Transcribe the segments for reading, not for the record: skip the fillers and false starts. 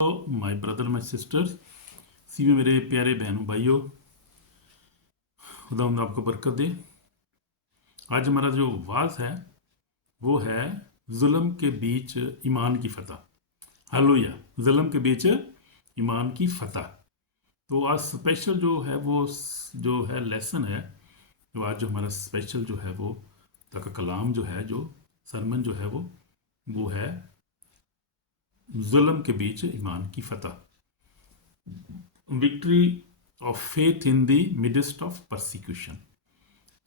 My brother my sister's, सी में मेरे प्यारे बहनों भाइयों, खुदा आपको बरकत दे। आज हमारा जो वाज है वो है जुल्म के बीच ईमान की फतह। हालेलुया। जुल्म के बीच ईमान की फतह। तो आज स्पेशल जो है वो जो है लेसन है, जो आज जो हमारा स्पेशल जो है वो का कलाम जो है, जो सरमन जो है वो है जुल्म के बीच ईमान की फतह, victory of faith in the midst of persecution.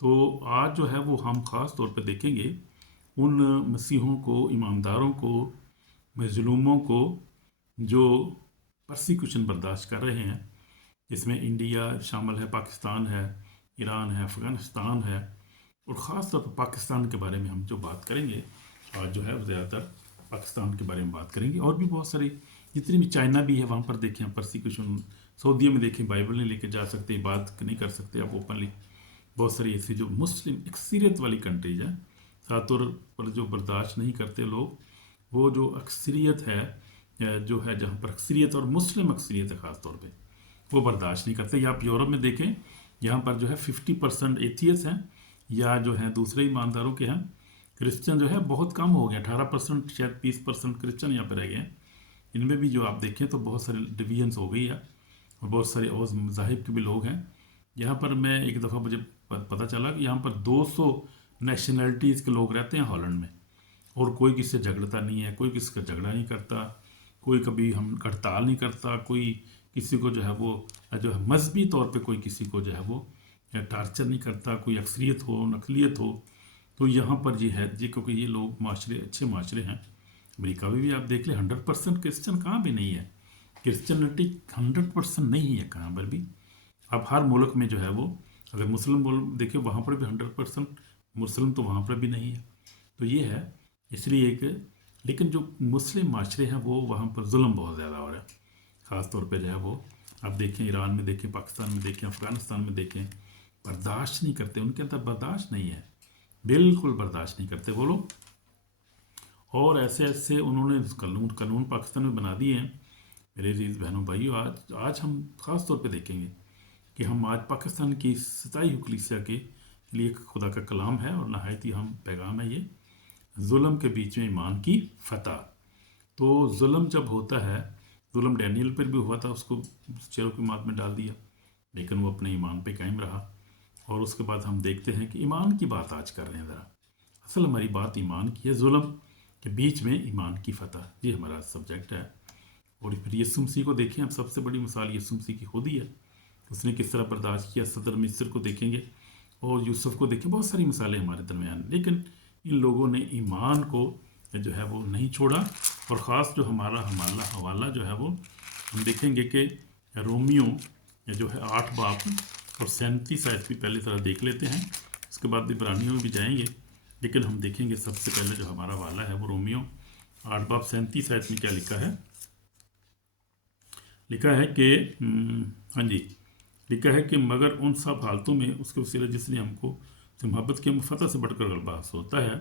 तो आज जो है वो हम ख़ास तौर पर देखेंगे उन मसीहों को, ईमानदारों को, मजलूमों को जो परसिक्यूशन बर्दाश्त कर रहे हैं, जिसमें इंडिया शामिल है, पाकिस्तान है, ईरान है, अफ़गानिस्तान है, और ख़ास तौर पर पाकिस्तान के बारे में हम जो बात करेंगे आज जो है वो ज़्यादातर पाकिस्तान के बारे में बात करेंगे। और भी बहुत सारी जितनी भी, चाइना भी है, वहाँ पर देखें परसिक्यूशन, सऊदीया में देखें बाइबल नहीं लेके जा सकते, बात नहीं कर सकते आप ओपनली। बहुत सारी ऐसी जो मुस्लिम अक्सरियत वाली कंट्रीज हैं, खासतौर पर जो बर्दाश्त नहीं करते लोग, वो जो अक्सरियत है, जो है जहाँ पर अक्सरियत और मुस्लिम अक्सरियत है ख़ासतौर पे, वो बर्दाश्त नहीं करते। या आप यूरोप में देखें, यहाँ पर जो है 50% एथियस हैं, या जो है दूसरे ईमानदारों के हैं। क्रिश्चियन जो है बहुत कम हो गए, 18% शायद 20% क्रिश्चियन यहाँ पर रह गए हैं। इनमें भी जो आप देखें तो बहुत सारे डिवीजन्स हो गई है, और बहुत सारे और मज़ाहिब के भी लोग हैं। यहाँ पर मैं एक दफ़ा मुझे पता चला कि यहाँ पर 200 नेशनलिटीज़ के लोग रहते हैं हॉलैंड में, और कोई किसी से झगड़ता नहीं है, कोई किसी का झगड़ा नहीं करता, कोई कभी हम हड़ताल नहीं करता, कोई किसी को जो है वो जो है मजहबी तौर पे कोई किसी को जो है वो टार्चर नहीं करता, कोई अक्सरियत हो, नकलियत हो। तो यहाँ पर ये है जी, क्योंकि ये लोग माशरे अच्छे माशरे हैं। अमेरिका में भी आप देख लें 100% क्रिश्चियन कहाँ भी नहीं है, क्रिश्चियनिटी 100% नहीं है कहाँ पर भी। अब हर मुल्क में जो है वो, अगर मुस्लिम मुल्क देखिए वहाँ पर भी 100% मुस्लिम तो वहाँ पर भी नहीं है। तो ये है, इसलिए एक, लेकिन जो मुस्लिम माशरे हैं वो वहाँ पर जुल्म बहुत ज़्यादा हो रहा है। ख़ास तौर पे जो है वो आप देखें, ईरान में देखें, पाकिस्तान में देखें, अफ़गानिस्तान में देखें, बर्दाश्त नहीं करते, उनके अंदर बर्दाश्त नहीं है, बिल्कुल बर्दाश्त नहीं करते वो लोग। और ऐसे ऐसे उन्होंने कानून पाकिस्तान में बना दिए हैं। मेरे अजीज़ बहनों भाइयों, आज हम ख़ास तौर पे देखेंगे कि हम आज पाकिस्तान की सताई हुई कलीसिया के लिए खुदा का कलाम है, और नहायत ही हम पैगाम है ये, जुल्म के बीच में ईमान की फतह। तो जुल्म जब होता है, जुल्म डैनियल पर भी हुआ था, उसको चेरों की मात में डाल दिया, लेकिन वो अपने ईमान पे कायम रहा। और उसके बाद हम देखते हैं कि ईमान की बात आज कर रहे हैं ज़रा, असल हमारी बात ईमान की है, जुल्म के बीच में ईमान की फतह, ये हमारा सब्जेक्ट है। और फिर यीशु मसीह को देखें, अब सबसे बड़ी मिसाल यीशु मसीह की खुद ही है, उसने किस तरह बर्दाश्त किया। सदर मिस्र को देखेंगे और यूसुफ को देखें, बहुत सारी मिसालें हमारे दरमियान, लेकिन इन लोगों ने ईमान को जो है वो नहीं छोड़ा। और ख़ास जो हमारा हवाला जो है वो हम देखेंगे कि रोमियो जो है 8 बाब और 37 आयत भी पहले तरह देख लेते हैं, उसके बाद इब्रानियों में भी जाएंगे, लेकिन हम देखेंगे सबसे पहले जो हमारा वाला है वो रोमियो 8 बाब 37 आयत में क्या लिखा है। लिखा है कि हाँ जी, लिखा है कि मगर उन सब हालतों में उसके वसीले जिसने हमको मोहब्बत की, फतह से बढ़कर गलबा हासिल होता है।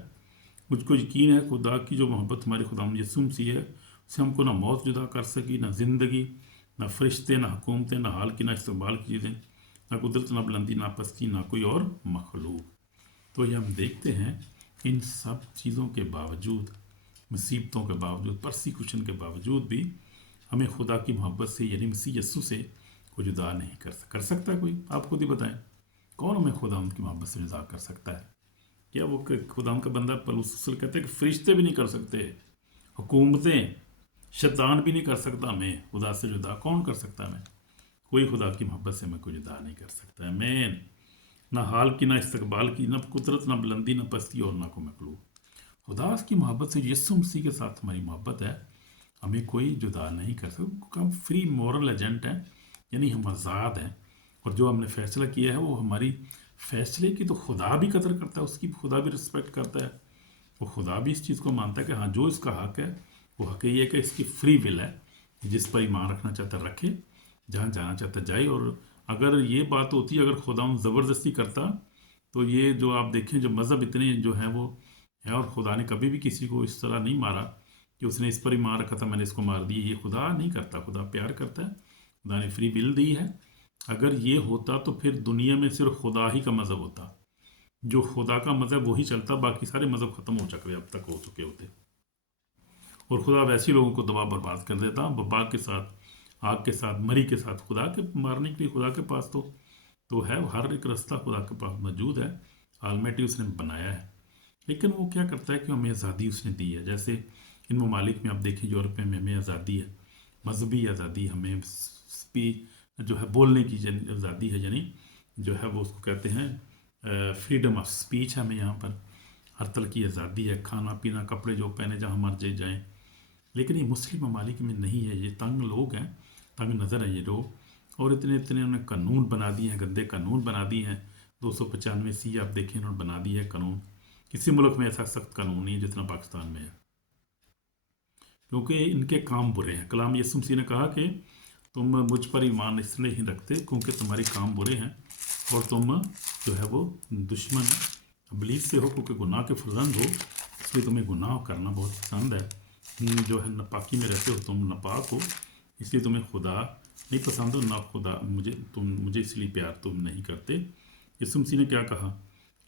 मुझको यकीन है खुदा की जो मोहब्बत हमारे खुदा यीशु मसीह है, उससे हमको ना मौत जुदा कर सकी, ना ज़िंदगी, ना फरिश्ते, ना हुकूमतें, ना हाल की, ना इस्तकबाल की चीज़ें, ना कुदरत, ना बुलंदी, ना पस्ती, ना कोई और मखलूक। तो ये हम देखते हैं इन सब चीज़ों के बावजूद, मुसीबतों के बावजूद, परसिक्यूशन के बावजूद भी हमें खुदा की मोहब्बत से, यानी मसीह यीशु से कोई जुदा नहीं कर सकता कोई। आप खुद ही बताएं, कौन हमें खुदा उनकी मोहब्बत से जुदा कर सकता है? क्या वो खुदा का बंदा पौलुस कहते हैं कि फरिश्ते भी नहीं कर सकते, हुकूमतें, शैतान भी नहीं कर सकता हमें खुदा से जुदा। कौन कर सकता है हमें? कोई खुदा की मोहब्बत से हमें कोई जुदा नहीं कर सकता है। मैं ना हाल की, ना इस्तकबाल की, ना कुदरत, ना बुलंदी, ना पस्ती, और ना को मखलूक। खुदा की मोहब्बत से, यीशु मसीह के साथ हमारी मोहब्बत है, हमें कोई जुदा नहीं कर सकता। हम फ्री मॉरल एजेंट हैं, यानी हम आज़ाद हैं, और जो हमने फैसला किया है वो हमारी फैसले की तो खुदा भी कदर करता है, उसकी खुदा भी रिस्पेक्ट करता है। वो खुदा भी इस चीज़ को मानता है कि हाँ, जो इसका हक है वो हक ये है कि इसकी फ्री विल है, जिस पर ईमान रखना चाहता रखे, जहाँ जाना चाहता जाए। और अगर ये बात होती, अगर खुदा ज़बरदस्ती करता, तो ये जो आप देखें, जो मज़हब इतने जो हैं वो हैं, और खुदा ने कभी भी किसी को इस तरह नहीं मारा कि उसने इस पर ही मार रखा था, मैंने इसको मार दिया। ये खुदा नहीं करता, खुदा प्यार करता है, खुदा ने फ्री विल दी है। अगर ये होता तो फिर दुनिया में सिर्फ खुदा ही का मज़हब होता, जो खुदा का मज़हब वही चलता, बाकी सारे मज़हब ख़त्म हो चुके अब तक हो चुके होते। और खुदा वैसे लोगों को दबा बर्बाद कर देता, बर्बाद के साथ, आग के साथ, मरी के साथ। खुदा के मारने के लिए खुदा के पास तो है, हर एक रास्ता खुदा के पास मौजूद है, आलमाइटी उसने बनाया है। लेकिन वो क्या करता है कि हमें आज़ादी उसने दी है। जैसे इन ममालिक में आप देखें, यूरोप में हमें आज़ादी है, मजहबी आज़ादी, हमें स्पीच जो है बोलने की आज़ादी है, यानी जो है वो उसको कहते हैं फ्रीडम ऑफ स्पीच। हमें यहाँ पर हर तरह की आज़ादी है, खाना पीना, कपड़े जो पहने, जहाँ मर्जी जाएँ। लेकिन ये मुस्लिम ममालिक में नहीं है। ये तंग लोग हैं, तंग नज़र है ये लोग, और इतने इतने उन्होंने कानून बना दिए हैं, गंदे कानून बना दिए हैं। 295C आप देखें, उन्होंने बना दिया है कानून। किसी मुल्क में ऐसा सख्त कानून नहीं है जितना पाकिस्तान में है, क्योंकि इनके काम बुरे हैं। कलाम यीशु मसीह ने कहा कि तुम मुझ पर ईमान इसलिए नहीं रखते क्योंकि तुम्हारे काम बुरे हैं, और तुम जो है वो दुश्मन इब्लीस से हो, क्योंकि गुनाह के फर्जंद हो, इसलिए तुम्हें गुनाह करना बहुत पसंद है। जो है नापाकी में रहते हो, तुम नापाक हो, इसलिए तुम्हें खुदा नहीं पसंद हो, ना खुदा मुझे इसलिए प्यार तुम नहीं करते। यीशु मसीह ने क्या कहा?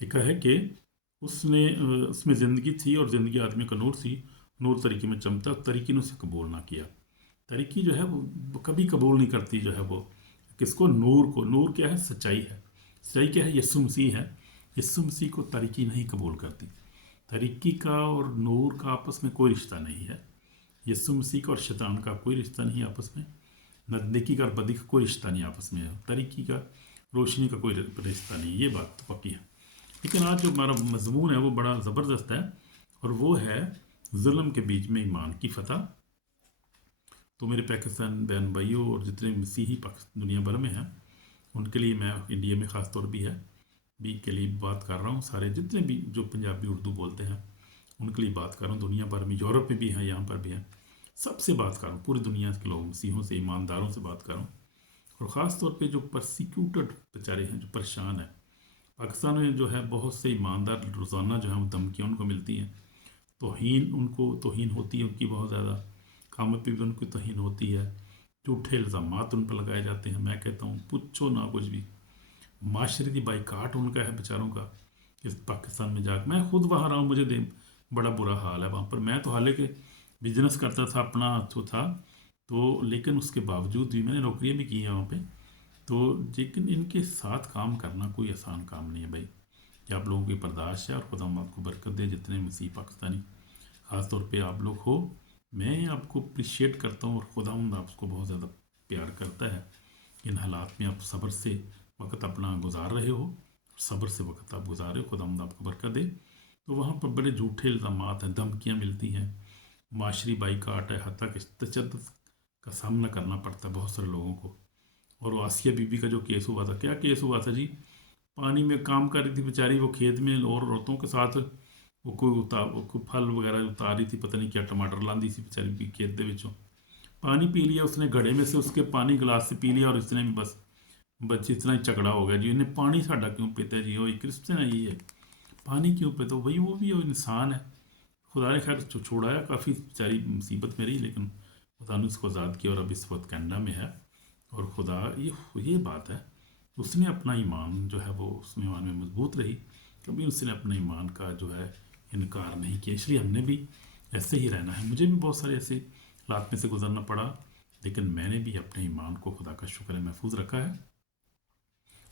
लिखा है कि उसमें ज़िंदगी थी और ज़िंदगी आदमी का नूर थी, नूर तरीके में चमकता, तरीके ने उसे कबूल ना किया। तरीकी जो है वो कभी कबूल नहीं करती, जो है वो किसको? नूर को। नूर क्या है? सच्चाई है। सच्चाई क्या है? यीशु मसीह है। यीशु मसीह को तरीकी नहीं कबूल करती। तरीकी का और नूर का आपस में कोई रिश्ता नहीं है। यीशु मसीह का और शैतान का कोई रिश्ता नहीं आपस में। नज़दीकी का और बदी का कोई रिश्ता नहीं आपस में है। तरीकी का, रोशनी का कोई रिश्ता नहीं। ये बात तो पक्की है। लेकिन आज जो हमारा मजमून है वो बड़ा ज़बरदस्त है, और वो है जुल्म के बीच में ईमान की फतह। तो मेरे पाकिस्तान बहन भाइयों और जितने मसीही दुनिया भर में हैं, उनके लिए मैं इंडिया में ख़ास तौर भी के लिए बात कर रहा हूँ। सारे जितने भी जो पंजाबी उर्दू बोलते हैं उनके लिए बात कर रहा हूँ। दुनिया भर में, यूरोप में भी हैं, यहाँ पर भी हैं, सबसे बात कर रहा हूँ। पूरी दुनिया के लोग, मसीहों से, ईमानदारों से बात कर रहा हूँ। और ख़ास तौर पे जो परसिक्यूटेड बेचारे हैं, जो परेशान हैं। पाकिस्तान में जो है बहुत से ईमानदार रोज़ाना जो है वो धमकियाँ उनको मिलती हैं, उनको तौहीन होती है उनकी, बहुत ज़्यादा काम पे भी उनकी तौहीन होती है, झूठे इल्ज़ामात उन पर लगाए जाते हैं। मैं कहता हूँ पूछो ना कुछ भी। माशरती बाइकाट उनका है बेचारों का। इस पाकिस्तान में जाकर, मैं खुद वहाँ रहा हूँ, मुझे बड़ा बुरा हाल है वहाँ पर। मैं तो हालांकि बिजनेस करता था, अपना तो था, तो लेकिन उसके बावजूद भी मैंने नौकरियाँ भी की हैं वहाँ पे। तो लेकिन इनके साथ काम करना कोई आसान काम नहीं है भाई, कि आप लोगों की बर्दाश्त है, और खुदा आपको बरकत दे, जितने मसीह पाकिस्तानी ख़ास तौर पे आप लोग हो। मैं आपको अप्रिशिएट करता हूँ, और खुदा आपको बहुत ज़्यादा प्यार करता है। इन हालात में आप सब्र से वक्त अपना गुजार रहे हो, सब्र से वक्त आप गुजारे हो, खुदा आपको बरकत दे। तो वहाँ पर बड़े झूठे इल्ज़ामात हैं, धमकियाँ मिलती हैं, माशरी बाइकाट है, हत्या के तशद्दुद का सामना करना पड़ता है बहुत सारे लोगों को। और वो आसिया बीबी का जो केस हुआ था, क्या केस हुआ था जी? पानी में काम कर रही थी बेचारी, वो खेत में और औरतों के साथ वो कोई फल वगैरह उतार रही थी, पता नहीं क्या, टमाटर लांदी सी बेचारी भी खेत के विचों। पानी पी लिया उसने, घड़े में से उसके पानी गिलास से पी लिया, और इसने भी बस इतना ही झगड़ा हो गया जी, इन्हें पानी साडा क्यों पीता है जी, वो क्रिश्चियन है ये, पानी क्यों पीता? वही वो भी इंसान है। खुदा ने खैर छोड़ाया, काफ़ी बेचारी मुसीबत में रही, लेकिन खुदा ने उसको आज़ाद किया, और अब इस वक्त कनाडा में है। और खुदा ये बात है, उसने अपना ईमान जो है वो उस ईमान में मजबूत रही, कभी उसने अपने ईमान का जो है इनकार नहीं किया। इसलिए हमने भी ऐसे ही रहना है। मुझे भी बहुत सारे ऐसे हालात में से गुजरना पड़ा, लेकिन मैंने भी अपने ईमान को, खुदा का शुक्र है, महफूज रखा है।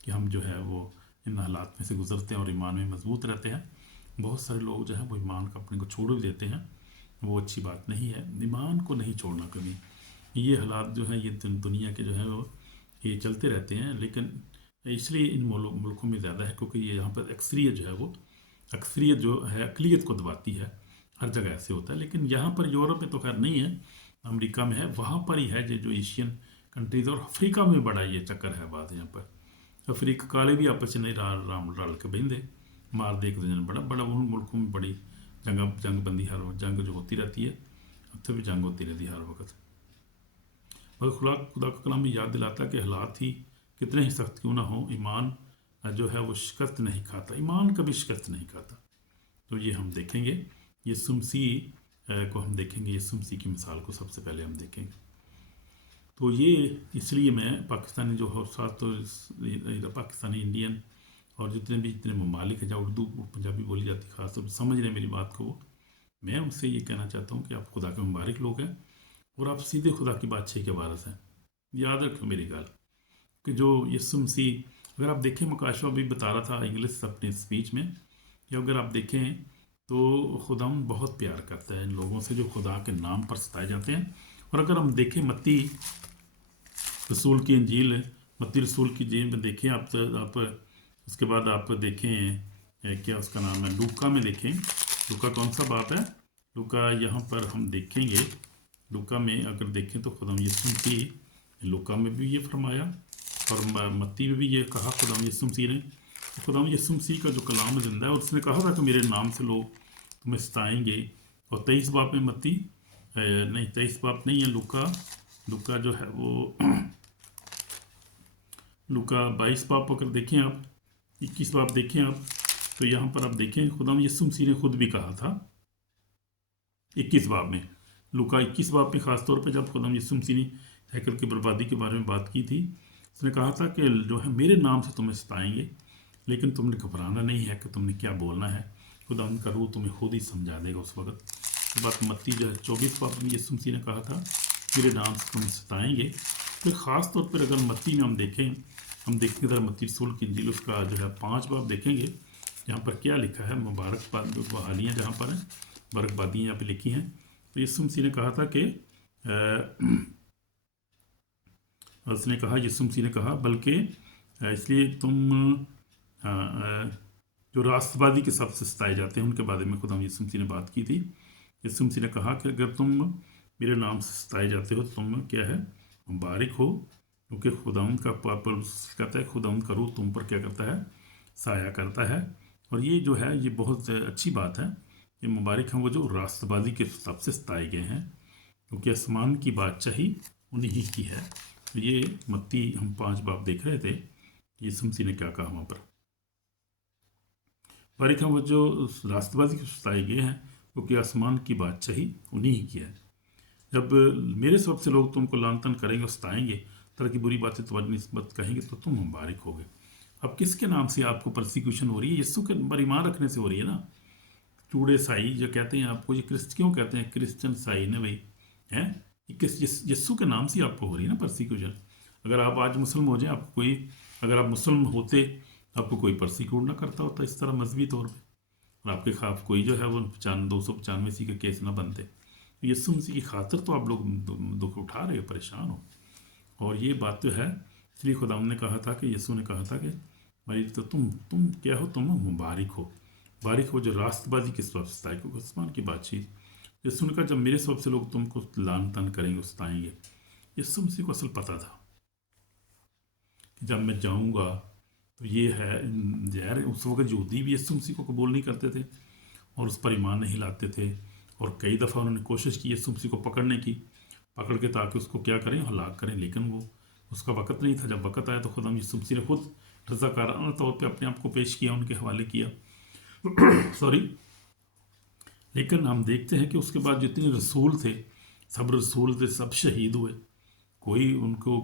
कि हम जो है वो इन हालात में से गुजरते हैं और ईमान में मजबूत रहते हैं। बहुत सारे लोग जो हैं वो ईमान का अपने को छोड़ भी देते हैं, वो अच्छी बात नहीं है। ईमान को नहीं छोड़ना कभी। ये हालात जो हैं, ये दुनिया के जो है वो ये चलते रहते हैं, लेकिन इसलिए इन मुल्कों में ज़्यादा है क्योंकि ये यहाँ पर अक्सरियत जो है वो, अक्सरियत जो है अक़लियत को दबाती है। हर जगह ऐसे होता है, लेकिन यहाँ पर यूरोप में तो खैर नहीं है, अमेरिका में है, वहाँ पर ही है जो एशियन कंट्रीज़, और अफ्रीका में बड़ा ये चक्कर है बात। यहाँ पर अफ्रीका काले भी आपस में नहीं राम रल के बहते, मार दे एक दूसरे ने। बड़ा बड़ा उन मुल्कों में बड़ी जंगबंदी हर जंग जो होती रहती है, उत्थे भी जंग होती रहती है हर वक्त। मगर खुदा का कलाम भी याद दिलाता है कि हालात ही कितने ही सख्त क्यों ना हो, ईमान जो है वो शिकस्त नहीं खाता, ईमान कभी शिकस्त नहीं खाता। तो ये हम देखेंगे यीशु मसीह को हम देखेंगे, यीशु मसीह की मिसाल को सबसे पहले हम देखेंगे। तो ये इसलिए मैं पाकिस्तानी जो है साथ तो पाकिस्तानी इंडियन और जितने ममालिक हैं जहाँ उर्दू पंजाबी बोली जाती है, खासतौर पर समझ रहे हैं मेरी बात को, मैं उनसे ये कहना चाहता हूँ कि आप खुदा के मुबारक लोग हैं और आप सीधे खुदा की बादशाही के वारिस हैं। याद रखो मेरी गाल कि जो यीशु मसीह, अगर आप देखें, मकाशवा भी बता रहा था इंग्लिश अपने स्पीच में, कि अगर आप देखें तो खुदाम बहुत प्यार करता है इन लोगों से जो खुदा के नाम पर सताए जाते हैं। और अगर हम देखें मत्ती रसूल की इंजील, मत्ती रसूल की इंजील में देखें आप उसके बाद आप देखें क्या उसका नाम है, लूका में देखें। लूका कौन सा बात है? लूका यहाँ पर हम देखेंगे, लूका में अगर देखें तो खुदाम यीशु मसीह लूका में भी ये फरमाया और मत्ती में भी ये कहा खुदाम यीशु मसीह ने। खुदाम यीशु मसीह का जो कलाम जिंदा है, उसने कहा था कि मेरे नाम से लोग तुम्हें सताएंगे। और 23 बाप में मत्ती नहीं, 23 बाप नहीं है, लूका जो है वो लूका 22 बाप अगर देखें आप, 21 बाप देखें आप, तो यहाँ पर आप देखें खुदाम यीशु मसीह ने खुद भी कहा था 21 बाप में, लूका 21 बाप में खासतौर पर जब खुदाम यीशु मसीह ने हैकल की बर्बादी के बारे में बात की थी, उसने कहा था कि जो है मेरे नाम से तुम्हें सताएंगे, लेकिन तुमने घबराना नहीं है कि तुमने क्या बोलना है, खुदा उनका रूह तुम्हें खुद ही समझा देगा उस वक्त। तो बात मत्ती जो है 24 बाप में यीशु मसीह ने कहा था मेरे नाम से तुम्हें सताएंगे। फिर ख़ास तौर पर अगर मत्ती में हम देखें इधर मत्ती रसूल की इंजील उसका जो है 5 बाप देखेंगे, यहाँ पर क्या लिखा है, मुबारकबाद बहालियाँ जहाँ पर हैं, बरकबादियाँ यहाँ पर लिखी हैं। तो यीशु मसीह ने कहा था कि उसने कहा, यीशु मसीह ने कहा, बल्कि इसलिए तुम जो राष्ट्रवादी के सबसे सताए जाते हैं उनके बारे में खुदा यीशु मसीह ने बात की थी। यीशु मसीह ने कहा कि अगर तुम मेरे नाम से सताए जाते हो तो तुम क्या है, मुबारक हो, क्योंकि खुदा का कहता है खुदा का रूह तुम पर क्या करता है, साया करता है। और ये जो है ये बहुत अच्छी बात है, ये मुबारक हैं वो जो राष्ट्रवादी के सबसे सताए गए हैं, क्योंकि आसमान की बादशाही उन्हीं की है। तो ये मत्ती हम 5 बाप देख रहे थे, यीशु मसीह ने क्या कहा वहाँ पर, बारिक हैं वो जो राष्ट्रवादी के सताए गए हैं, क्योंकि आसमान की बादशाही उन्हीं की है। जब मेरे सबब से लोग तुमको लानतन करेंगे और सताएंगे, तरह की बुरी बातें तुम्हारी निस्बत कहेंगे, तो तुम मुबारक होगे। अब किसके नाम से आपको परसिक्यूशन हो रही है? यीशु के पर ईमान रखने से हो रही है ना। चूड़े साई जो कहते हैं आपको, ये क्यों कहते हैं क्रिश्चियन साई ने भाई, हैं यीशु के नाम से आपको हो रही है ना परसिक्यूशन। अगर आप आज मुस्लिम हो जाए, आपको कोई, अगर आप मुस्लिम होते आपको कोई परसिक्यूट ना करता होता इस तरह मजहबी तौर पे, और आपके खिलाफ कोई जो है वो 295 का केस ना बनते। यीशु मसीह की खातिर तो आप लोग दुख उठा रहे हो, परेशान हो। और ये बात तो है, इसलिए खुदा ने कहा था कि यीशु ने कहा था कि भाई तो तुम क्या हो, तुम मुबारक हो, बारिक हो जो राष्ट्रवादी के सबब सताए, क्योंकि आसमान की बातचीत। यीशु ने कहा जब मेरे सबब से लोग तुमको लान तन करेंगे, सताएंगे। यीशु मसीह को असल पता था कि जब मैं जाऊंगा तो ये है जहर। उस वक्त यहूदी भी यीशु मसीह को कबूल नहीं करते थे और उस पर ईमान नहीं लाते थे, और कई दफ़ा उन्होंने कोशिश की यीशु मसीह को पकड़ने की, पकड़ के ताकि उसको क्या करें, हलाक करें, लेकिन वो उसका वक़्त नहीं था। जब वक़्त आया तो खुदा यीशु मसीह ने खुद रज़ाकाराना तौर पर अपने आप को पेश किया, उनके हवाले किया सॉरी। लेकिन हम देखते हैं कि उसके बाद जितने रसूल थे, सब रसूल थे, सब शहीद हुए। कोई उनको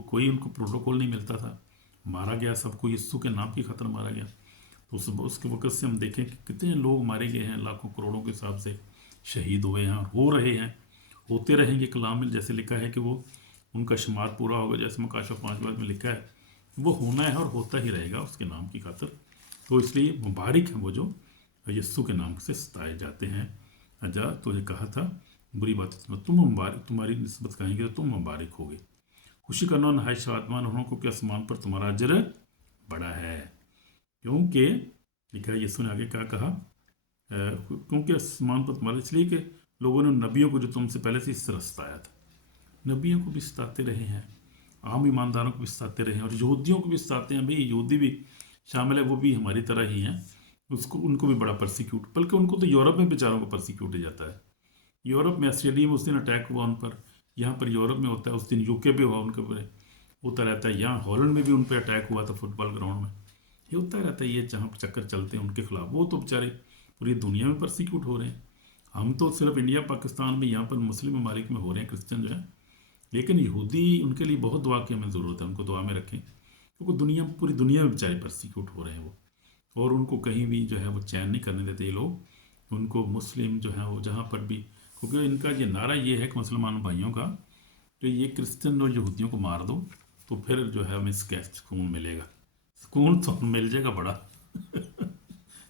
प्रोटोकॉल नहीं मिलता था, मारा गया सबको, यीशु के नाम की खातिर मारा गया। तो उसके वक़्त से हम देखें कि कितने लोग मारे गए हैं, लाखों करोड़ों के हिसाब से शहीद हुए हैं, हो रहे हैं, होते रहेंगे। कलाम में जैसे लिखा है कि वो उनका शुमार पूरा होगा, जैसे मकाशा 5 बार में लिखा है, वो होना है और होता ही रहेगा उसके नाम की खातिर। तो इसलिए मुबारक हैं वो जो यीशु के नाम से सताए जाते हैं। अजा तुझे कहा था बुरी बातें तुम मुबारक, तुम्हारी निस्बत कहेंगे तो तुम मुबारक होगे। खुशी करना नहाय शादमान उन्हों को कि आसमान पर तुम्हारा अजर बड़ा है, क्योंकि लिखा है, यीशु ने आगे क्या कहा, क्योंकि आसमान पर तुम्हारा, इसलिए कि लोगों ने नबियों को जो तुमसे पहले से इस तरह सताया था, नबियों को भी सताते रहे हैं, आम ईमानदारों को भी सताते रहे हैं, और यहूदियों को भी सताते हैं। भाई यहूदी भी शामिल है, वो भी हमारी तरह ही हैं, उनको भी बड़ा परसिक्यूट, बल्कि उनको तो यूरोप में बेचारों को परसिक्यूट हो जाता है। यूरोप में, ऑस्ट्रेलिया में उस दिन अटैक हुआ उन पर, यहाँ पर यूरोप में होता है, उस दिन यूके पे हुआ उनके ऊपर होता रहता है। यहाँ हॉलैंड में भी उन पर अटैक हुआ था फुटबॉल ग्राउंड में, ये होता रहता है। ये जहाँ पर चक्कर चलते हैं उनके खिलाफ, वो तो बेचारे पूरी दुनिया में परसिक्यूट हो रहे हैं। हम तो सिर्फ इंडिया पाकिस्तान में यहाँ पर मुस्लिम ममालिक में हो रहे हैं क्रिश्चियन जो है, लेकिन यहूदी उनके लिए बहुत दुआ की हमें ज़रूरत है, उनको दुआ में रखें, क्योंकि पूरी दुनिया में बेचारे परसिक्यूट हो रहे हैं वो, और उनको कहीं भी जो है वो चैन नहीं करने देते ये लोग। उनको मुस्लिम जो है वो जहाँ पर भी, क्योंकि इनका ये नारा ये है कि मुसलमान भाइयों का, तो ये क्रिश्चियन और यहूदियों को मार दो तो फिर जो है हमें सुकून मिलेगा। सुकून तो मिल जाएगा बड़ा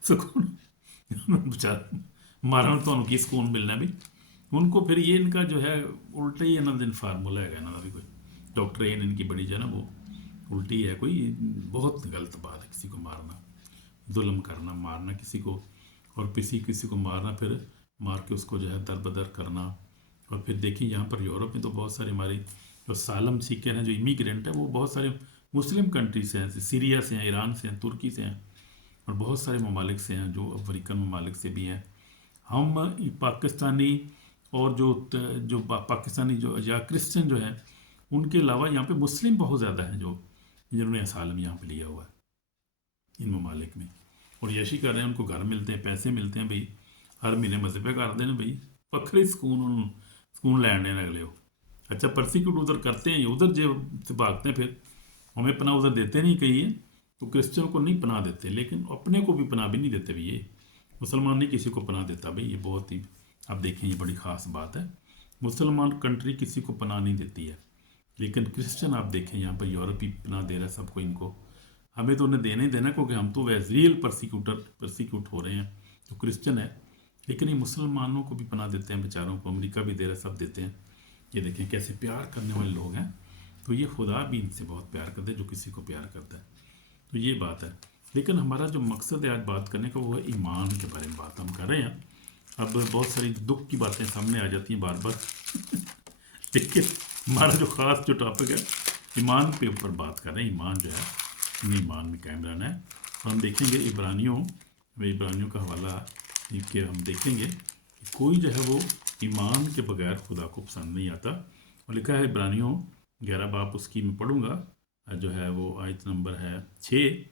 सुकून बेचारा मारण तो उनकी सुकून मिलना भी उनको, फिर ये इनका जो है उल्टा ही इन्होंने दिन फार्मूला है ना भी कोई डॉक्ट्रेन इनकी बड़ी जो है ना वो उल्टी है, कोई बहुत गलत बात है किसी को मारना, जुल्म करना, मारना किसी को, और किसी को मारना, फिर मार के उसको जो है दर बदर करना। और फिर देखिए यहाँ पर यूरोप में तो बहुत सारे हमारे जो सालम सीखे हैं, जो इमिग्रेंट है, वो बहुत सारे मुस्लिम कंट्री से हैं, सीरिया से हैं, ईरान से हैं, तुर्की से हैं, और बहुत सारे ममालिक से हैं, जो अफ्रीकन ममालिक से भी हैं। हम पाकिस्तानी और जो पाकिस्तानी जो या क्रिश्चियन जो है, उनके अलावा यहाँ पे मुस्लिम बहुत ज़्यादा हैं जो जिन्होंने असालम यहाँ पे लिया हुआ है इन ममालिक में, और यशी कर रहे हैं, उनको घर मिलते हैं, पैसे मिलते हैं, भाई हर महीने मजहबे कर देना, भाई पखरे सुकून लैंड अगले हो। अच्छा परसिक्यूट उधर करते हैं, उधर जो से भागते हैं, फिर हमें पनाह उधर देते नहीं कहिए, तो क्रिश्चियन को नहीं पनाह देते, लेकिन अपने को भी पनाह भी नहीं देते भाई, ये मुसलमान नहीं किसी को पनाह देता भाई, ये बहुत ही, आप देखें ये बड़ी ख़ास बात है। मुसलमान कंट्री किसी को पनाह नहीं देती है, लेकिन क्रिश्चियन आप देखें यहाँ पर यूरोप ही पनाह दे रहा है सबको, इनको हमें तो उन्हें देना ही देना, क्योंकि हम तो वैसे रियल परसिक्यूट हो रहे हैं जो क्रिश्चियन है, लेकिन ये मुसलमानों को भी पनाह देते हैं बेचारों को, अमेरिका भी दे रहा है, सब देते हैं। ये देखें कैसे प्यार करने वाले लोग हैं, तो ये खुदा भी इनसे बहुत प्यार करता है जो किसी को प्यार करता है, तो ये बात है। लेकिन हमारा जो मकसद है आज बात करने का वो है ईमान के बारे में बात हम कर रहे हैं। अब बहुत सारी दुख की बातें सामने आ जाती हैं बार बार देखिए हमारा जो ख़ास जो टॉपिक है ईमान के ऊपर बात कर रहे हैं, ईमान जो है हमें ईमान में कायम रहना है। और हम देखेंगे इब्रानियों का हवाला कि हम देखेंगे कि कोई जो है वो ईमान के बगैर खुदा को पसंद नहीं आता, और लिखा है इब्रानियों 11 बाब उसकी मैं पढ़ूंगा, जो है वो आयत नंबर है 6,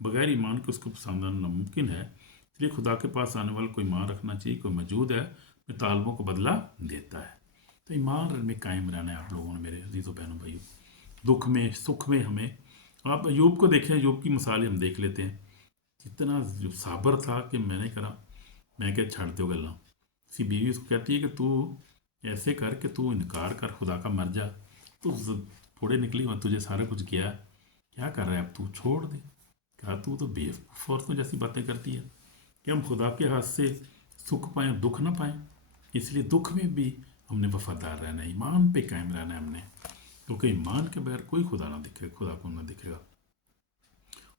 बगैर ईमान के उसको पसंद आना नामुमकिन है, इसलिए खुदा के पास आने वाला कोई ईमान रखना चाहिए, कोई मौजूद है मैं तालबों को बदला देता है। तो ईमान में कायम रहना है आप लोगों ने, मेरे अजीज़ों बहनों भाइयों, दुख में सुख में। हमें आप अयूब को देखें, अयूब की मिसाल हम देख लेते हैं, कितना जो साबर था कि मैंने करा, मैं क्या छाड़ दो गल्ला, उसकी बीवी उसको कहती है कि तू ऐसे कर कि तू इनकार कर खुदा का, मर जा, तो थोड़े निकली मैं तुझे सारा कुछ किया, क्या कर रहा है अब तू छोड़ दे। कहा तू तो बेवकूफ़ औरतों जैसी बातें करती है कि हम खुदा के हाथ से सुख पाएँ दुख ना पाएँ, इसलिए दुख में भी हमने वफादार रहना है, ईमान पे कायम रहना है हमने, क्योंकि ईमान के बगैर कोई खुदा ना दिखेगा, खुदा को ना दिखेगा।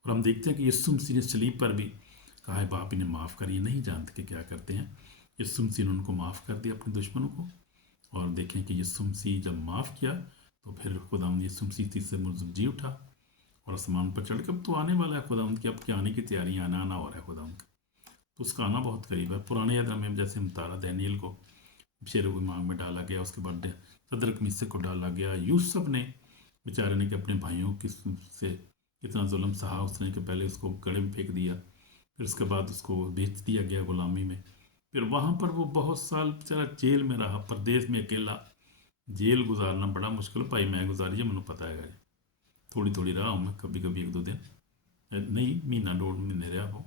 और हम देखते हैं कि यीशु मसीह ने सलीब पर भी कहा है बाप इन्हें माफ़ कर, ये नहीं जानते कि क्या करते हैं। यीशु मसीह ने उनको माफ़ कर दिया अपने दुश्मनों को, और देखें कि यीशु मसीह जब माफ़ किया तो फिर खुदा यीशु मसीह तीसरे मुर्ज़ जी उठा और आसमान पर चढ़ के अब तो आने वाला है खुदा उनकी, अब के आने की तैयारियाँ, आना हो रहा है खुदा उनका, तो उसका आना बहुत करीब है। पुराने याद में जैसे हम तारा दैनियल को शेरों की मांग में डाला गया, उसके बाद सदरक मिस्से को डाला गया, यूसुफ ने बेचारे ने कि अपने भाइयों की से इतना जुल्म सहा उसने कि पहले उसको गड़े में फेंक दिया, फिर उसके बाद उसको बेच दिया गया गुलामी में, फिर वहाँ पर वो बहुत साल बेचारा जेल में रहा, परदेश में अकेला, जेल गुजारना बड़ा मुश्किल, भाई मैं गुजारी है, मैंने पता है, थोड़ी थोड़ी रहा हूँ मैं, कभी कभी 1-2 दिन नहीं, महीना 2 महीने रहा हो,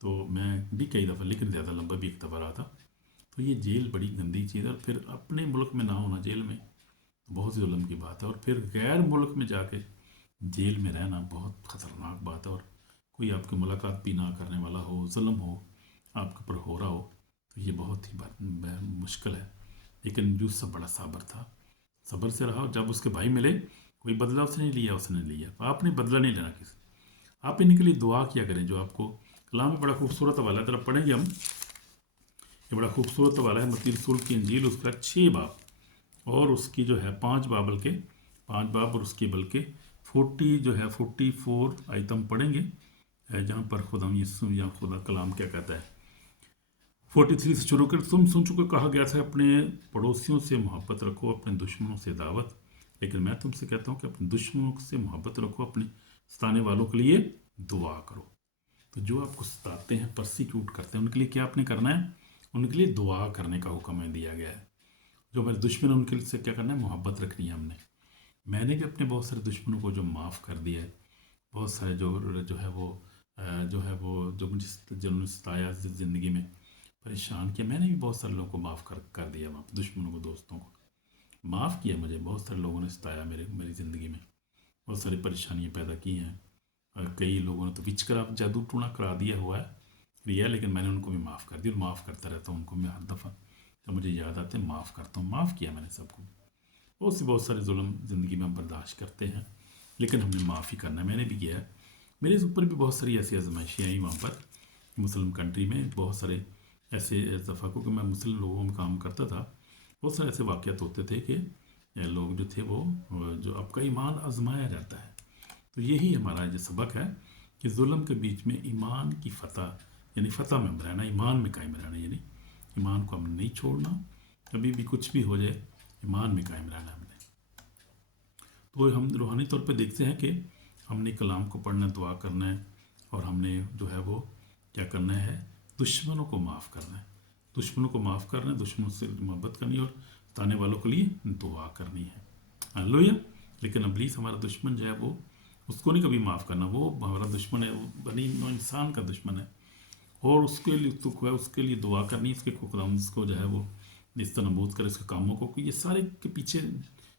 तो मैं भी कई दफ़ा, लेकिन ज़्यादा लंबा भी एक दफ़ा रहा था। तो ये जेल बड़ी गंदी चीज़ है, और फिर अपने मुल्क में ना होना जेल में तो बहुत ही जुल्म की बात है, और फिर गैर मुल्क में जाके जेल में रहना बहुत ख़तरनाक बात है, और कोई आपकी मुलाकात भी ना करने वाला हो, जुल्म हो आपके ऊपर हो रहा हो, तो ये बहुत ही मुश्किल है। लेकिन यूसुफ बड़ा साबर था, सब्र से रहा, जब उसके भाई मिले कोई बदला उसने नहीं लिया, उसने लिया, आपने बदला नहीं लेना किसी, आप इनके लिए दुआ किया करें। जो आपको कलाम में बड़ा खूबसूरत वाला है, तरफ पढ़ेंगे हम, ये बड़ा खूबसूरत वाला है मत्ती रसूल की इंजील, उसका 6 बाब और उसकी जो है 5 बाब, बल्कि 5 बाब और उसकी बल्कि 40 जो है 44 आइटम पढ़ेंगे, जहाँ पर खुदा यीशु या खुदा कलाम क्या कहता है। 43 से शुरू कर, तुम सुन चुके कहा गया था अपने पड़ोसियों से मोहब्बत रखो, अपने दुश्मनों से दावत, लेकिन मैं तुमसे कहता हूँ कि अपने दुश्मनों से मोहब्बत रखो, अपने सताने वालों के लिए दुआ करो। तो जो आपको सताते हैं, परसिक्यूट करते हैं, उनके लिए क्या आपने करना है, उनके लिए दुआ करने का हुक्म हमें दिया गया है। जो मेरे दुश्मन हैं उनके से क्या करना है, मोहब्बत रखनी है हमने। मैंने भी अपने बहुत सारे दुश्मनों को जो माफ़ कर दिया है, बहुत सारे जो है वो जो मुझे जिन्होंने सताया ज़िंदगी में परेशान किया, मैंने भी बहुत सारे लोगों को माफ़ कर दिया, वहाँ दुश्मनों को, दोस्तों को माफ़ किया। मुझे बहुत सारे लोगों ने सताया, मेरी ज़िंदगी में बहुत सारी परेशानियाँ पैदा की हैं, और कई लोगों ने तो विचक्राफ्ट जादू टूना करा दिया हुआ है रिया, लेकिन मैंने उनको भी माफ़ कर दिया और माफ़ करता रहता हूँ उनको मैं हर दफ़ा तो मुझे याद आते हैं, माफ़ करता हूँ। माफ़ किया मैंने सबको। बहुत सारे जुल्म ज़िंदगी में हम बर्दाश्त करते हैं, लेकिन हमने माफ़ ही करना है। मैंने भी किया है। मेरे ऊपर भी बहुत सारी ऐसी आजमाइशें आई वहाँ पर मुस्लिम कंट्री में। बहुत सारे ऐसे दफ़ा को कि मैं मुस्लिम लोगों में काम करता था, बहुत सारे ऐसे वाक़यात होते थे कि लोग जो थे वो जो आपका ईमान आजमाया जाता है। तो यही हमारा जो सबक है कि जुल्म के बीच में ईमान की फ़तह, यानी फ़तह में रहना, ईमान में कायम रहना, यानी ईमान को हमने नहीं छोड़ना। कभी भी कुछ भी हो जाए, ईमान में कायम रहना हमने। तो हम रूहानी तौर पे देखते हैं कि हमने कलाम को पढ़ना, दुआ करना है, और हमने जो है वो क्या करना है, दुश्मनों को माफ़ करना है। दुश्मनों को माफ़ करना है, दुश्मनों से मोहब्बत करनी है, और ताने वालों के लिए दुआ करनी है। हालेलुया। लेकिन इब्लीस हमारा दुश्मन जो है वो, उसको नहीं कभी माफ़ करना। वो हमारा दुश्मन है, वो बनी इंसान का दुश्मन है, और उसके लिए तो है, उसके लिए दुआ करनी, इसके खुदावंद इसको जो है वो इस तरह नबूद करे इसके कामों को, कि ये सारे के पीछे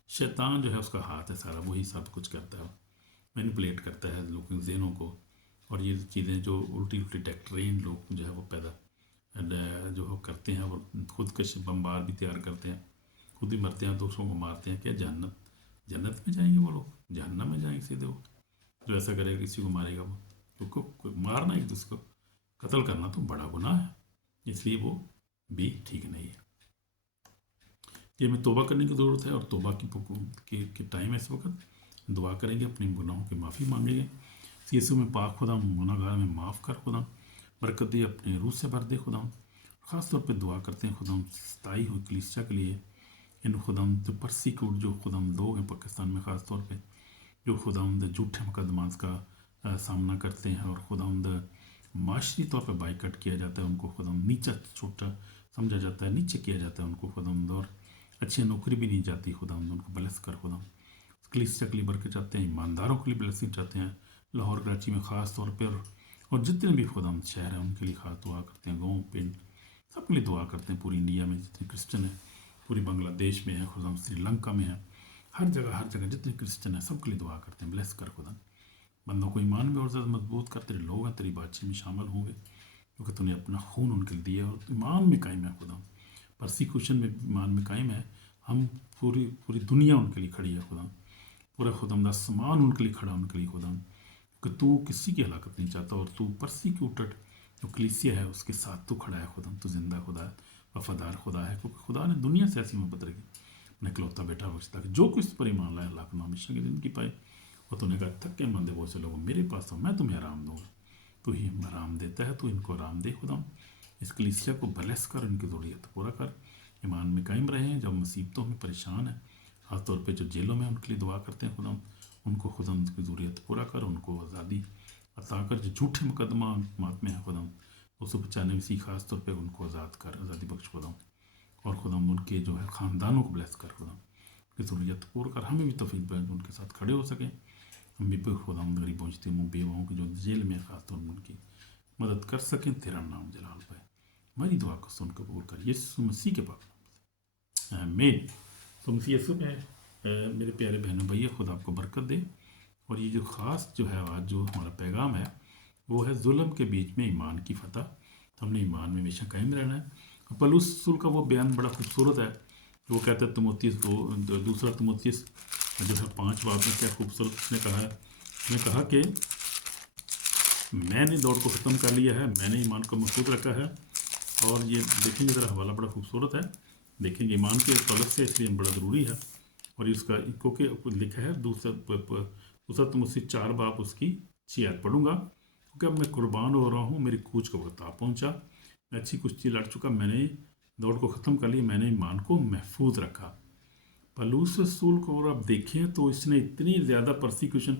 शैतान जो है उसका हाथ है सारा, वही सब कुछ करता है, मैनिपुलेट करता है लोगों के जहनों को। और ये चीज़ें जो उल्टी उल्टी डॉक्ट्रिन लोग जो है वो पैदा जो हो करते हैं, और खुद के बम्बार भी तैयार करते हैं, खुद ही मरते हैं, दूसरों को मारते हैं। क्या जन्नत में जाएंगे वो लोग? जहन्नम में जाएंगे सीधे वो, जो ऐसा करेगा, किसी को मारेगा वो। क्योंकि मारना एक दूसरे को, कत्ल करना तो बड़ा गुनाह है, इसलिए वो भी ठीक नहीं है। ये हमें तौबा करने की ज़रूरत है, और तौबा की टाइम है इस वक्त। दुआ करेंगे, अपने गुनाहों की माफ़ी मांगेंगे। यीशु में पाक खुदा, गुनाहगार में माफ़ कर खुदा, बरकत दे, अपने रूह से भर दे खुदा। ख़ास तौर पे दुआ करते हैं खुदा सताई हुई कलीसिया के लिए, इन खुदा जो परसिक्यूट जो खुदा लोग हैं पाकिस्तान में, ख़ास तौर पे जो खुदा झूठे मुकदमात का सामना करते हैं, और खुदा माशरी तौर पर बाइकआउट किया जाता है, उनको खुदा नीचा छोटा समझा जाता है, नीचे किया जाता है उनको खुदा, और अच्छी नौकरी भी नहीं जाती खुदा, उनको ब्लेस कर खुदा। कलीसिया के लिए बरकत चाहते हैं, ईमानदारों के लिए ब्लेसिंग चाहते हैं, लाहौर कराची में ख़ास तौर पर, और जितने भी खुदा शहर हैं उनके लिए खास दुआ करते हैं, गाँव पिंड सबके लिए दुआ करते हैं। पूरी इंडिया में जितने क्रिश्चन हैं, पूरी बांग्लादेश में है खुदा, श्रीलंका में है, हर जगह जितने क्रिश्चन हैं सबके लिए दुआ करते हैं, ब्लेस कर खुदा। बंदों को ईमान में और ज़्यादा मजबूत कर, तेरे लोग हैं तेरी बातचीत में शामिल होंगे, क्योंकि तूने अपना खून उनके लिए दिया, और ईमान में कायम है खुदा, परसिक्यूशन में ईमान में कायम है। हम पूरी पूरी दुनिया उनके लिए खड़ी है खुदा, पूरा खुदा आसमान उनके लिए खड़ा, उनके लिए खुदा, कि तू किसी की हलाकत नहीं चाहता, और तू परसिक्यूटेड जो कलीसिया है उसके साथ तू खड़ा है खुदा। तू जिंदा खुदा है, वफादार खुदा है, क्योंकि खुदा ने दुनिया से ऐसी मोहब्बत रखी, अपने इकलौता बेटा बचता कि जो कुछ पर ईमान लाए अल्लाह को हमेशा की ज़िंदगी पाए। और तूने कहा थके मंदे बहुत से लोग मेरे पास हो, मैं तुम्हें आराम दूँगा। तू ही आराम देता है, तू इनको आराम दे खुदा। इस कलीसिया को ब्लेस कर, इनकी ज़रूरियत पूरा कर, ईमान में कायम रहें। जब मुसीबतों में परेशान है, ख़ासतौर पर जो जेलों में, उनके लिए दुआ करते हैं खुदा, उनको खुदा उनकी ज़रूरियत पूरा कर, उनको आज़ादी अता कर। जो झूठे मुकदमा में है खुदा, उसको बचाने में ख़ास तौर पे उनको आज़ाद कर, आज़ादी बख्श खुदा। और खुदा उनके जो है ख़ानदानों को ब्लेस कर खुदा, उनकी ज़रूरियत पूरा कर। हमें भी तौफीक दे उनके साथ खड़े हो सकें। हम भी खुदा गरीबों यतीमों बेवाओं की जो जेल में ख़ास तौर पर उनकी मदद कर सकें, तेरा नाम जलाल पाए। हमारी दुआ को सुन कबूल कर, यीशु मसीह के पाक नाम से आमीन। तो मसीह यीशु में मेरे प्यारे बहनों भैया, खुदा आपको बरकत दे। और ये जो ख़ास जो है आज जो हमारा पैगाम है वो है जुल्म के बीच में ईमान की फ़तह। तो हमने ईमान में हमेशा कायम रहना है। पौलुस रसूल का वो बयान बड़ा खूबसूरत है, वो कहता है तीमुथियुस दूसरा तीमुथियुस जो है 5 बाब में, क्या खूबसूरत उसने कहा है। उसने कहा कि मैंने दौड़ को ख़त्म कर लिया है, मैंने ईमान को महफूज रखा है। और ये देखेंगे ज़रा, हवाला बड़ा खूबसूरत है, देखेंगे ईमान के तलब से, इसलिए बड़ा ज़रूरी है। और इसका क्योंकि लिखा है दूसरा तीमुथियुस 4 बाब उसकी 6 आयत पढ़ूंगा। क्योंकि अब मैं कुर्बान हो रहा हूँ, मेरी कूच का वक्त आ पहुँचा, मैं अच्छी कुश्ती लड़ चुका, मैंने दौड़ को ख़त्म कर लिया, मैंने ईमान को महफूज रखा। पौलुस रसूल को और आप देखें तो इसने इतनी ज़्यादा परसिक्यूशन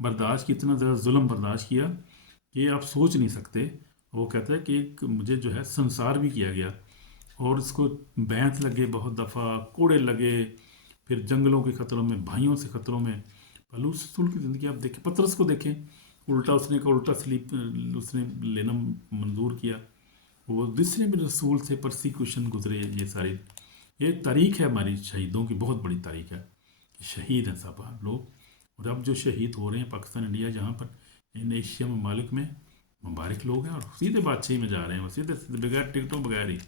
बर्दाश्त की, इतना ज़्यादा जुल्म बर्दाश्त किया कि आप सोच नहीं सकते। वो कहता है कि मुझे जो है संसार भी किया गया, और इसको बैंत लगे बहुत दफ़ा, कोड़े लगे, फिर जंगलों के खतरों में, भाइयों से खतरों में। पौलुस रसूल की ज़िंदगी आप देखें, पतरस को देखें, उल्टा उसने का उल्टा स्लीप उसने लेना मंजूर किया। वो दूसरे में रसूल से परसिक्यूशन गुजरे। ये सारी ये तारीख है हमारी शहीदों की, बहुत बड़ी तारीख है कि शहीद हैं सब आप लोग। और अब जो शहीद हो रहे हैं पाकिस्तान, इंडिया, जहाँ पर इन एशिया ममालिक में मुबारक लोग हैं, और सीधे बादशाही में जा रहे हैं, वो सीधे सीधे बगैर टिकटों बगैर ही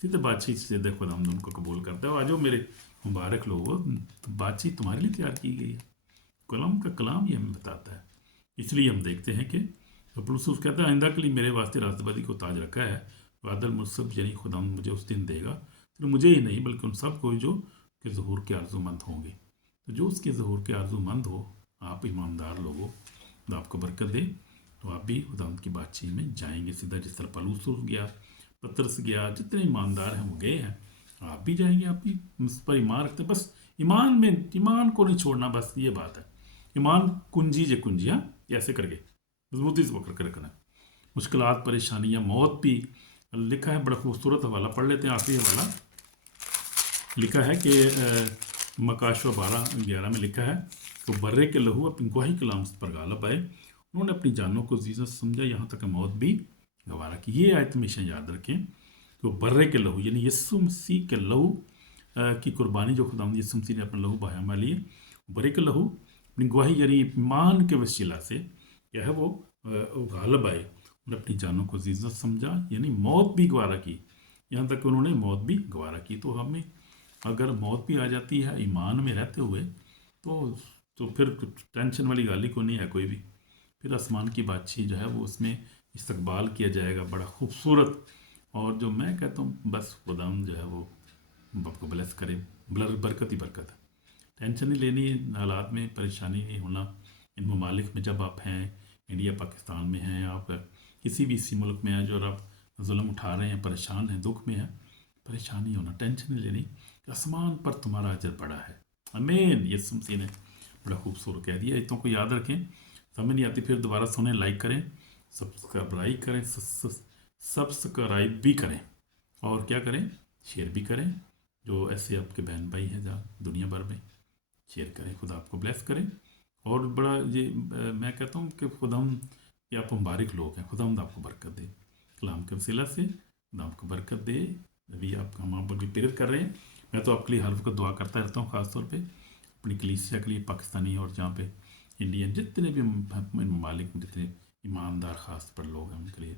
सीधे बादशाही से सीधे खुदा हम उनको कबूल करता है। आ जाओ मेरे मुबारक लोग, तो बातचीत तुम्हारे लिए तैयार की गई है। कलाम का कलाम ही हमें बताता है। इसलिए हम देखते हैं कि पौलुस कहता है, आइंदा के लिए मेरे वास्ते राष्ट्रपति को ताज रखा है, बादल मुझसब यानी खुदा मुझे उस दिन देगा, तो मुझे ही नहीं बल्कि उन सब को जो कि ज़हूर के आरजूमंद होंगे। तो जो उसके ज़हूर के आरजूमंद हो, आप ईमानदार लोगों, तो आपको बरकत दे, तो आप भी खुदा की बातचीत में जाएंगे सीधा, जिस तरह पौलुस गया, पतरस गया, जितने ईमानदार हैं वो गए हैं, आप भी जाएंगे। आप भी उस पर ईमान रखते, बस ईमान में, ईमान को नहीं छोड़ना, बस ये बात है। ईमान कुंजी जे कुंजियाँ ऐसे करके मजबूती से पकड़ के रखना है। मुश्किलात, परेशानियाँ, मौत भी लिखा है, बड़ा खूबसूरत हवाला पढ़ लेते हैं, आखिरी हवाला लिखा है कि मकाशवा 12:11 में लिखा है, तो बर्रे के लहू अपनी गवाही कलाम पर गालब आए, उन्होंने अपनी जानों को जीजत समझा, यहाँ तक मौत भी गवारा की। ये आयत हमेशा याद रखें, तो बर्रे के लहू यानी यीशु मसीह के लहू की कुर्बानी जो खुदा यीशु मसीह ने अपना लहू बहाया हमारे लिए, बर्रे के लहू अपनी गवाही यानी ईमान के वसीला से क्या है वो गालब आए और अपनी जानों को जीजत समझा, यानी मौत भी गवारा की, यहाँ तक कि उन्होंने मौत भी गवारा की। तो हमें अगर मौत भी आ जाती है ईमान में रहते हुए, तो फिर टेंशन वाली गाली को नहीं है कोई भी। फिर आसमान की बातचीत जो है वो उसमें इस्तकबाल किया जाएगा बड़ा खूबसूरत। और जो मैं कहता हूँ बस खुदाम जो है वो आपको ब्लेस करे, बरकत ही बरकत है। टेंशन नहीं लेनी, हालात में परेशानी नहीं होना। इन ममालिक में जब आप हैं, इंडिया पाकिस्तान में हैं, आप किसी भी इसी मुल्क में हैं जो आप जुल्म उठा रहे हैं, परेशान हैं, दुख में हैं, परेशान नहीं होना, टेंशन नहीं लेनी, आसमान पर तुम्हारा अजर पड़ा है। अमीन। यीशु मसीह ने बड़ा खूबसूरत कह दिया। इतों को याद रखें, समझ नहीं आती फिर दोबारा सुने, लाइक करें, सब्सक्राइब करें, सब्सक्राइब भी करें, और क्या करें, शेयर भी करें। जो ऐसे आपके बहन भाई हैं जहाँ दुनिया भर में, शेयर करें। खुदा आपको ब्लेस करें। और बड़ा ये मैं कहता हूँ कि खुदा कि आप मुबारक लोग हैं, खुदा आपको बरकत दे, कलाम के वसीला से खुदा आपको बरकत दे। अभी आप हम पर भी प्रेरित कर रहे हैं। मैं तो आपके लिए हर वक्त दुआ करता रहता हूँ, ख़ासतौर पे अपनी कलीसिया के लिए, पाकिस्तानी और जहाँ पे इंडियन जितने भी ममालिक में जितने ईमानदार ख़ास पर लोग हैं उनके लिए,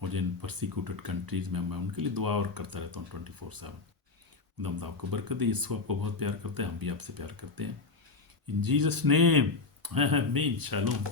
और जिन परसिक्यूटेड कंट्रीज़ में मैं उनके लिए दुआ और करता रहता हूँ 24/7। खुदा आपको बरकत दे। यीशु आपको बहुत प्यार करते हैं, हम भी आपसे प्यार करते हैं। इन जीसस नेम, आमीन। शालोम।